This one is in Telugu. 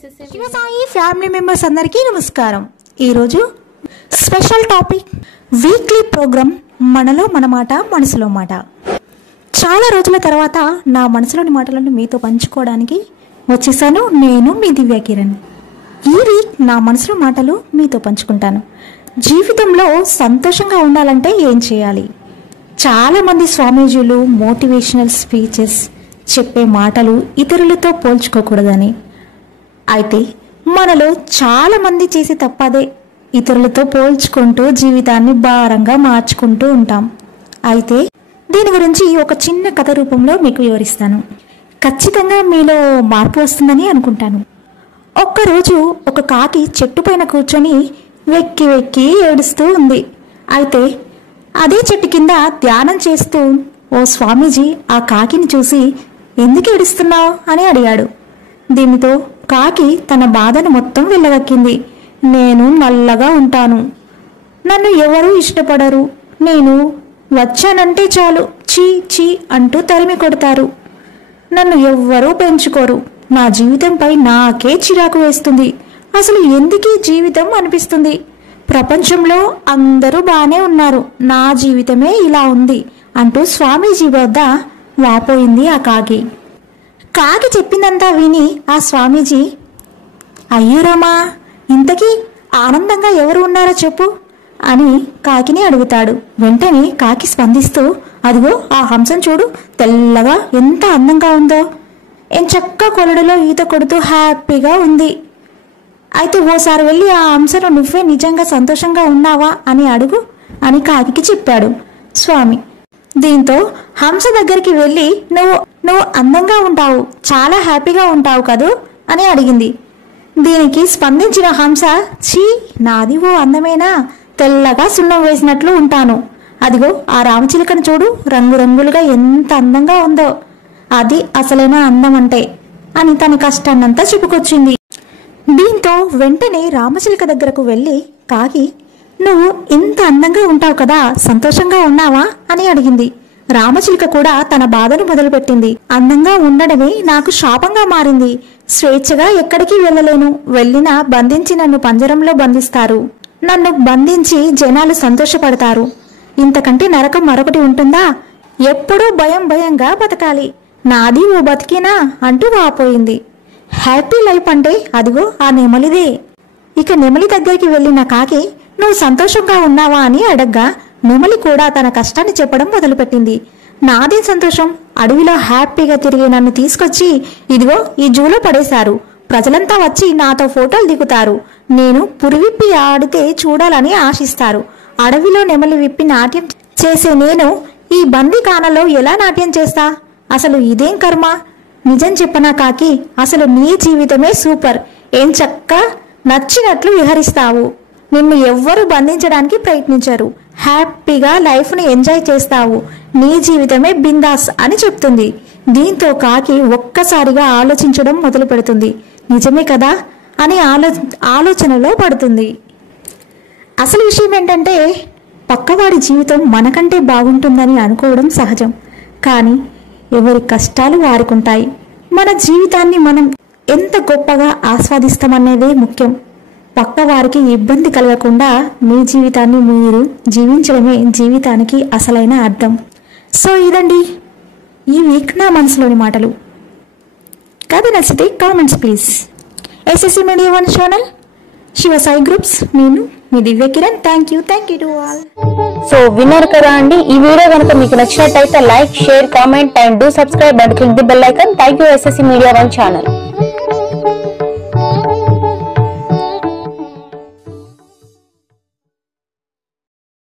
శివ సాయి ఫ్యామిలీ మెంబర్స్ అందరికీ నమస్కారం. ఈరోజు స్పెషల్ టాపిక్ వీక్లీ ప్రోగ్రామ్ మనలో మన మాట మనసులో మాట. చాలా రోజుల తర్వాత నా మనసులోని మాటలను మీతో పంచుకోవడానికి వచ్చేసాను. నేను మీ దివ్య కిరణ్. ఈ వీక్ నా మనసులో మాటలు మీతో పంచుకుంటాను. జీవితంలో సంతోషంగా ఉండాలంటే ఏం చేయాలి? చాలామంది స్వామీజీలు మోటివేషనల్ స్పీచెస్ చెప్పే మాటలు ఇతరులతో పోల్చుకోకూడదని. అయితే మనలో చాలామంది చేసే తప్పదే, ఇతరులతో పోల్చుకుంటూ జీవితాన్ని భారంగా మార్చుకుంటూ ఉంటాం. అయితే దీని గురించి ఒక చిన్న కథ రూపంలో మీకు వివరిస్తాను. ఖచ్చితంగా మీలో మార్పు వస్తుందని అనుకుంటాను. ఒక్కరోజు ఒక కాకి చెట్టు పైన కూర్చొని వెక్కి వెక్కి ఏడుస్తూ ఉంది. అయితే అదే చెట్టు కింద ధ్యానం చేస్తూ ఓ స్వామీజీ ఆ కాకిని చూసి ఎందుకు ఏడుస్తున్నావు అని అడిగాడు. దీనితో కాకి తన బాధను మొత్తం వెళ్ళగక్కింది. నేను నల్లగా ఉంటాను, నన్ను ఎవరూ ఇష్టపడరు, నేను వచ్చానంటే చాలు చీ చీ అంటూ తరిమి కొడతారు, నన్ను ఎవ్వరూ పెంచుకోరు, నా జీవితంపై నాకే చిరాకు వేస్తుంది, అసలు ఎందుకీ జీవితం అనిపిస్తుంది, ప్రపంచంలో అందరూ బాగానే ఉన్నారు, నా జీవితమే ఇలా ఉంది అంటూ స్వామీజీ వద్ద వాపోయింది ఆ కాకి. కాకి చెప్పిందంతా విని ఆ స్వామీజీ, అయ్యో రామా, ఇంతకీ ఆనందంగా ఎవరు ఉన్నారో చెప్పు అని కాకిని అడుగుతాడు. వెంటనే కాకి స్పందిస్తూ, అదిగో ఆ హంసను చూడు, తెల్లగా ఎంత అందంగా ఉందో, ఎంచక్కా కొలడులో ఈత కొడుతూ హ్యాపీగా ఉంది. అయితే ఓసారి వెళ్ళి ఆ హంసను నువ్వే నిజంగా సంతోషంగా ఉన్నావా అని అడుగు అని కాకికి చెప్పాడు స్వామి. దీంతో హంస దగ్గరికి వెళ్ళి నువ్వు అందంగా ఉంటావు, చాలా హ్యాపీగా ఉంటావు కదూ అని అడిగింది. దీనికి స్పందించిన హంస, ఛీ, నాది ఓ అందమేనా, తెల్లగా సున్నం వేసినట్లు ఉంటాను, అదిగో ఆ రామచిలుకను చూడు, రంగురంగులుగా ఎంత అందంగా ఉందో, అది అసలైన అందం అంటే అని తన కష్టాన్నంతా చెప్పుకొచ్చింది. దీంతో వెంటనే రామచిలుక దగ్గరకు వెళ్ళి కాకి, నువ్వు ఇంత అందంగా ఉంటావు కదా, సంతోషంగా ఉన్నావా అని అడిగింది. రామచిలుక కూడా తన బాధను మొదలుపెట్టింది. అందంగా ఉండడమే నాకు శాపంగా మారింది, స్వేచ్ఛగా ఎక్కడికి వెళ్ళలేను, వెళ్ళినా బంధించి నన్ను పంజరంలో బంధిస్తారు, నన్ను బంధించి జనాలు సంతోషపడతారు, ఇంతకంటే నరకం మరొకటి ఉంటుందా, ఎప్పుడూ భయం భయంగా బతకాలి, నాది ఓ బతికేనా అంటూ వాపోయింది. హ్యాపీ లైఫ్ అంటే అదిగో ఆ నెమలిదే. ఇక నెమలి దగ్గరికి వెళ్ళిన కాకి, నువ్వు సంతోషంగా ఉన్నావా అని అడగ్గా నెమలి కూడా తన కష్టాన్ని చెప్పడం మొదలుపెట్టింది. నాదే సంతోషం, అడవిలో హ్యాపీగా తిరిగి నన్ను తీసుకొచ్చి ఇదిగో ఈ జూలో పడేశారు, ప్రజలంతా వచ్చి నాతో ఫోటోలు దిగుతారు, నేను పురివిప్పి ఆడితే చూడాలని ఆశిస్తారు, అడవిలో నెమలి విప్పి నాట్యం చేసే నేను ఈ బందీఖానలో ఎలా నాట్యం చేస్తా, అసలు ఇదేం కర్మ, నిజం చెప్పనా కాకి, అసలు నీ జీవితమే సూపర్, ఏం చక్కా నచ్చినట్లు విహరిస్తావు, నిన్ను ఎవ్వరూ బంధించడానికి ప్రయత్నించరు, హ్యాపీగా లైఫ్ని ఎంజాయ్ చేస్తావు, నీ జీవితమే బిందాస్ అని చెప్తుంది. దీంతో కాకి ఒక్కసారిగా ఆలోచించడం మొదలు పెడుతుంది. నిజమే కదా అని ఆలోచనలో పడుతుంది. అసలు విషయం ఏంటంటే, పక్కవాడి జీవితం మనకంటే బాగుంటుందని అనుకోవడం సహజం, కానీ ఎవరి కష్టాలు వారికుంటాయి. మన జీవితాన్ని మనం ఎంత గొప్పగా ఆస్వాదిస్తామనేదే ముఖ్యం. పక్క వారికి ఇబ్బంది కలగకుండా మీ జీవితాన్ని మీరు జీవించడమే జీవితానికి అసలైన అర్థం. సో ఇదండి ఈ వీక్ నా మనసులోని మాటలు. కథ నచ్చితే comments please. SSC media 1 channel, Shiva Sai groups, నేను మీ Divya Kiran. Thank you to all. So విన్నారు కదా అండి, ఈ వీడియో కనుక మీకు నచ్చినట్టయితే like, share, comment and do subscribe and click the bell icon. Thank you SSC media 1 channel.